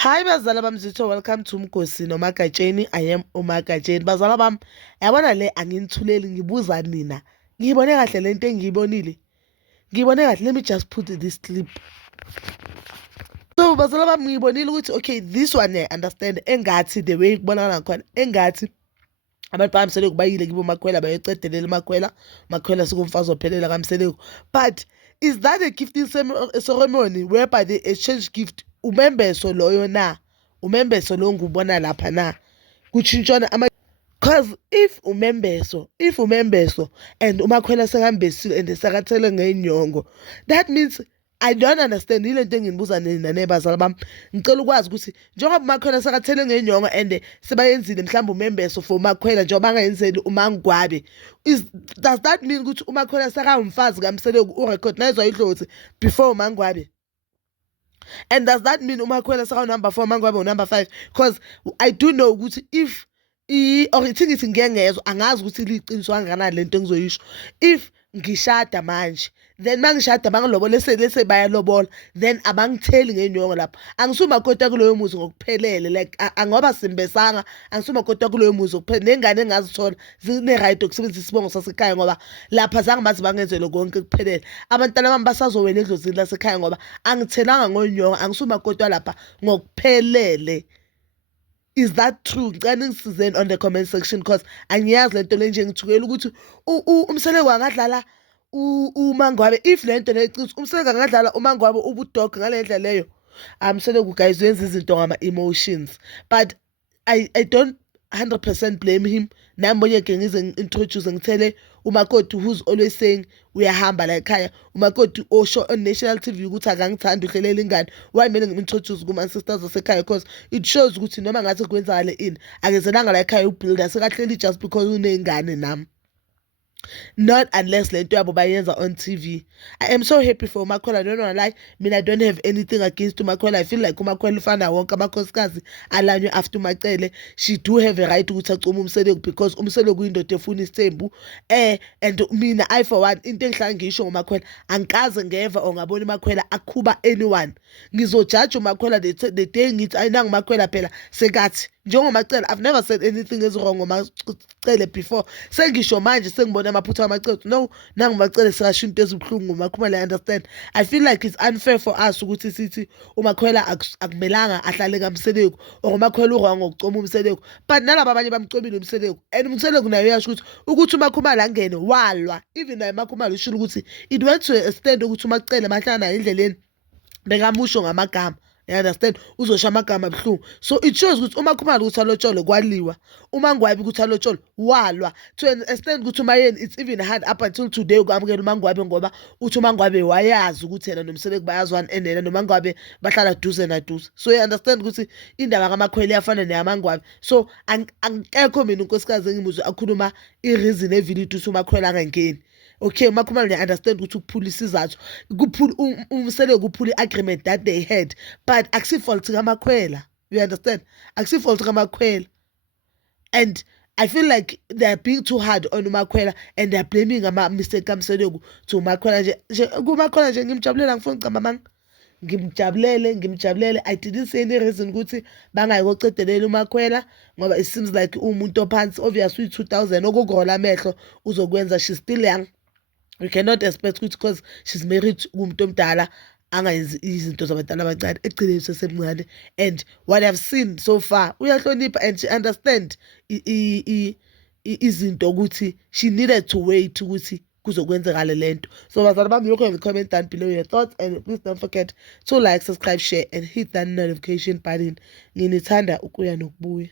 Hi bazala bami zitho, welcome to Mgosi noMagatsheni. I am uMagatsheni. Bazala bami, yabona le anginithuleli ngibuza nina. Ngiyibone kahle lento engiyibonile. Ngiyibone kahle. Let me just put this clip. So bazala bami ngiyibonile ukuthi okay, this one I understand engathi the way kubonakala khona engathi abantu bamseleko bayile kibo makhwela bayocedelela makhwela sikumfazi ophelela kamseleko. But is that a gifting ceremony whereby they exchange gift? Umembeso loyo na, umembeso lo ngubona lapha na kuchintshwana ama, cause if umembeso and umakhwela sekambesile and sekathele ngenyongo, that means I don't understand. Yile nto enginibuza nina nebazala bami, ngicela ukwazi ukuthi njengoba umakhwela sekathele ngenyongo and sebayenzile mhlawumbe umembeso for umakhwela njengoba angayenzeli umangwabe, does that mean ukuthi umakhwela sekawumfazi kamseleko urecognize idlozi before umangwabe? And does that mean umakhwela saka number 4 mangwabe number 5? Because I do know ukuthi if or ithi ngithi ngiyengezwe angazi ukuthi liqiniso kangakanani lento engizoyisho. If ngishada manje, then mangishada bangilobola lese bayalobola, then abangitheli ngenyongo lapho, angisuma kodwa kuloyo muzi ngokuphelele, like angoba simbesanga angisuma kodwa kuloyo muzi kuphela. Nengane engazithola zine right ukusebenzisa isibongo sasekhaya ngoba lapha zange bazi bangenzele konke kuphelele. Abantwana bami basazowela edlozini lasekhaya ngoba angithelanga ngonyongo, angisuma kodwa lapha ngokuphelele. Is that true? Ngicela ningisizeni on the comment section because angiyazi lento le nje ngithukela ukuthi umseleko angadlala umangwabe. If lento leqiniso umseleko angadlala umangwabe ubudog ngale ndlela leyo, umseleko guys wenza izinto ngama emotions, but I don't 100% blame him. Nambonye ke ngize introduce ngithele umakoti who's always saying uyahamba la ekhaya, umakoti osho on national TV ukuthi akangithandi uhlelela ingane. Why mina ngimintroduce kuma sisters asekhaya? Because it shows ukuthi noma ngathi kwenzakala ini akenzelanga la ekhaya ubuilder sekahleli just because unengane nami. Not unless lento yabo bayenza on TV. I am so happy for umakhwela. I don't wanna lie, I don't have anything against umakhwela. I feel like umakhwela ufana wonke amakhosikazi alanywe after umacele. She do have a right ukuthi acuma umseleko because umseleko kuyindoda efuna isithembu. And mina I for one into engihlala ngisho ngomakhwela, angikaze ngeva or ngabona umakhwela akhuba anyone. Ngizojudge umakhwela the day ngithi ayinanga umakhwela phela sekathi njengomacele. I've never said anything is wrong ngomacele before. Sengisho manje sengibona amaphutha amacele. No, nangumacele sekasho into ezibuhlungu umakhwela. I understand. I feel like it's unfair for us ukuthi sithi umakhwela akumelanga ahlale kamseleko or umakhwela urong ngokucoma umseleko, but nalabo abanye bamcobile umseleko. And umseleko nayo uyasho ukuthi umakhumala angene walwa. Even naye umakhumala ushilo ukuthi it went to a extent ukuthi umacele mahlala naye endleleni bekamusho ngamagama. You understand? Uzosha amagama abuhlungu. So it shows ukuthi umakhumala ukuthi alotshole kwaliwa, umangwabi ukuthi alotshole walwa, to an extent ukuthi umayeni it's even hard up until today ukwamukela umangwabi ngoba uthi umangwabe wayazi ukuthi yena nomseleko bayazwana and yena nomangwabe bahlala duze naduze. So you understand ukuthi indaba kamakhwele iyafana neyamangwabi. So angekho mina unkosikazi engimuzwe akhuluma ireason evile ukuthi umakhwela angangeni. Okay, umakhumala niya-understand ukuthi ukuphula isizathu kuphula umseleko kuphula i-agreement that they had, but akusifault kamakhwela. You understand? Akusifault kamakhwela. And I feel like they are being too hard on umakhwela and they are blaming ama-mistake kamseleko to umakhwela nje kumakhwela nje. Ngimjabulela, ngifuna ukucamba manga ngimjabulele. I didn't say any reason ukuthi bangayikocedelela umakhwela ngoba it seems like umuntu ophansi. Obviously 2000 okugola amehlo uzokwenza. She's still young. We cannot expect ukuthi because she's married kumuntu omdala angayenzi izinto zabantwana abancane. Egcineni sesemncane, and what I've seen so far uyahlonipha and she understand izinto ukuthi she needed to wait ukuthi kuzokwenzekala lento. So bazala bami, lokho in the comment down below your thoughts, and please don't forget to like, subscribe, share and hit that notification button. Nginithanda ukuya nokubuya.